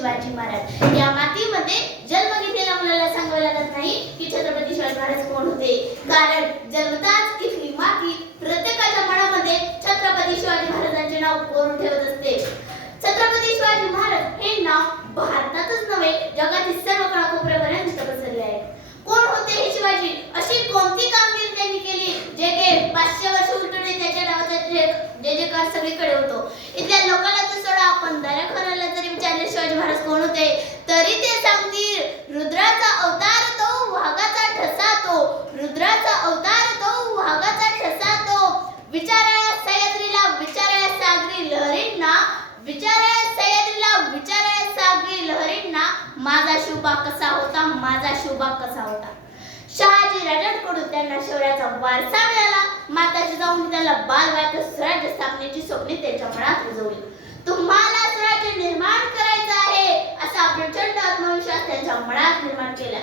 शिवाजी महाराज. या मातीमध्ये जन्म घेतलेल्या मुलाला सांगायला लागत नाही की छत्रपती शिवाजी महाराज कोण होते, कारण जन्मताच इथली माती प्रत्येकाच्या मनामध्ये छत्रपती शिवाजी महाराजांचे नाव कोरून ठेवत असते. छत्रपती शिवाजी महाराज हे नाव भारतातच नव्हे जगातील सर्व कानाकोपऱ्यापर्यंत पसरले आहे. कोण होते हे शिवाजी, अशी कोणती कामगिरी त्यांनी केली जे के 500 वर्ष उलटून त्याच्या नावाचा जे जयकार सगळीकडे होतो. इथल्या लोकांना तर सोडा, आपण दर्याखोराला जरी विचारले शिवाजी महाराज कोण होते तरी ते सांगतील रुद्राचा अवतार तो, वाघाचा ठसा तो, रुद्राचा अवतार तो, वाघाचा ठसा तो. विचारा सह्याद्रीला, विचारा सागरी लहरींना, विचारा सह्याद्रीला, विचारा सागरी लहरींना माझा शोभा कसा होता, माझा शोभा कसा होता. शहाजी राजांकडून त्यांना शौर्याचा वारसा मिळाला. माताजी जाऊन त्याला बालवयात स्वराज्य स्थापनेची स्वप्ने त्यांच्या मनात रुजवली. तुम्हाला स्वराज्य निर्माण करायचं आहे असा प्रचंड आत्मविश्वास त्यांच्या मनात निर्माण केला.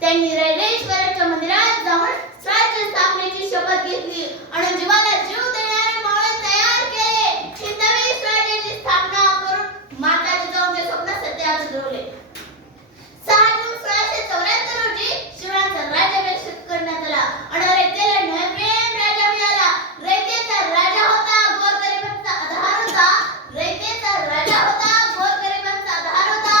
त्यांनी रैलेश्वराच्या मंदिरात जाऊन स्वराज्य स्थापनेची शपथ घेतली आणि जीवाला जीव देणारे मावळे तयार केले. हिंदवी स्वराज्याची स्थापना करून माताजी जाऊनचे स्वप्न सत्यात उतरवले. 6 जून 1674 रोजी शिवरायांचा राज्याभिषेक करण्यात आला आणि रयतेला नवीन राजा मिळाला. रयतेचा राजा होता, गोरगरिबांचा आधार होता. रयतेचा राजा होता, गोरगरिबांचा आधार होता.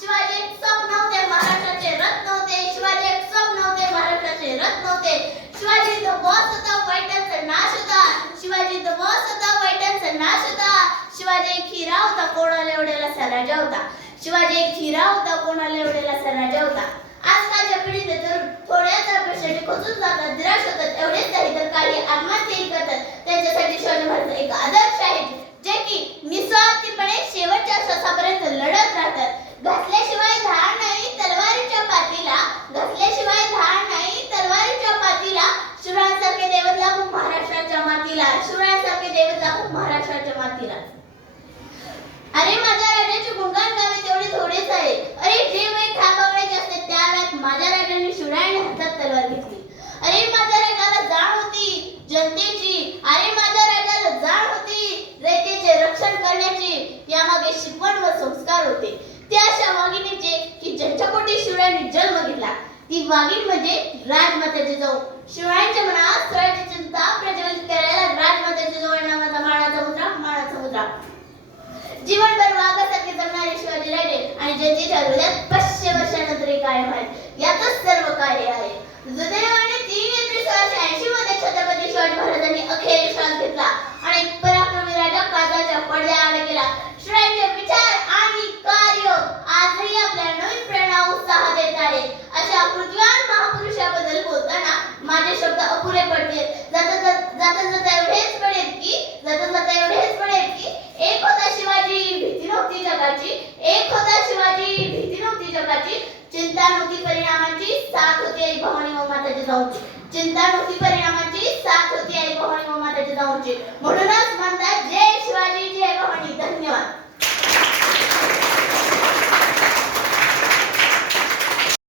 शिवाजी एक स्वप्न होते, महाराष्ट्राचे रत्न होते. शिवाजी एक स्वप्न होते, महाराष्ट्राचे रत्न होते. शिवाजी द बॉस होता, वाईटांचा नाश होता. शिवाजी द बॉस होता, वाईटांचा नाश होता. शिवाजी एक हिरा होता, कोणाला एवढेला राजा होता. शिवाजी एक हिरा होता, कोणाला एवढेला राजा होता. आजकालच्या पिढीचे तरुण थोड्या तर पैशाने खचून जातात, निराश होतात. एवढेच नाही तर काही आत्महत्याही करतात. त्यांच्यासाठी शिवाजी महाराज एक आदर्श आहे जे की निस्वार्थीपणे शेवटच्या श्वासापर्यंत लढत राहतात. घातल्याशिवाय धार नाही तलवारीच्या पातीला, घातल्याशिवाय धार नाही तलवारीच्या पातीला. शिवरायांसारखे दैवत लागू महाराष्ट्राच्या मातीला, शिवरायांसारखे दैवत लागू महाराष्ट्राच्या मातीला. अरे माझ्या राजाचे गुणगान गावे तेवढे थोडेच आहे. अरे जे वय खांबावयाचे असते त्या वेळात माझ्या राजाने शिवरायाने हातात तलवार घेतली. अरे माझ्या राजाला जाण होती जनतेची, अरे माझ्या राजाला जाण होती रयतेचे रक्षण करण्याची. यामागे शिकवण व संस्कार होते. त्या अशा वाघिणीचे की ज्यांच्या पोटी शिवरायांनी जन्म घेतला. ती वाघीण म्हणजे राजमाताची जाऊ. शिवरायांच्या मनात स्वराज्याची चिंता प्रज्वलित करायला राजमाताची जाऊ नावाचा मानाचा मुद्रा, मानाचा मुद्रा. जीवनभर वाघासारखे जगणारे शिवाजी राजे आणि जनतेच्या हृदयात 500 वर्षानंतर कायम आहेत. यातच सर्व कार्य आहे. दुर्दैवाने 3 एप्रिल 1680 मध्ये छत्रपती शिवाजी महाराजांनी अखेर श्वास घेतला आणि पराक्रमी राजा काळजाच्या पडद्याआड गेला. शिवरायांचे विचार आणि कार्य आजही आपल्या नवीन प्रेरणा उत्साह देत आहेत. अशा कृतिवान महापुरुषाबद्दल बोलताना माझे शब्द अपुरे पडतील. जाता एवढेच पडेल की एक होता शिवाजी, भीती नव्हती जगाची. एक होता शिवाजी, भीती नव्हती जगाची. चिंता नव्हती परिणामाची, साथ होती आई भवानी व माताची जाऊची. चिंता नव्हती परिणामाची, साथ होती आई भवानी व माताची जाऊची. म्हणूनच म्हणतात जय शिवाजी, जय भवानी. धन्यवाद.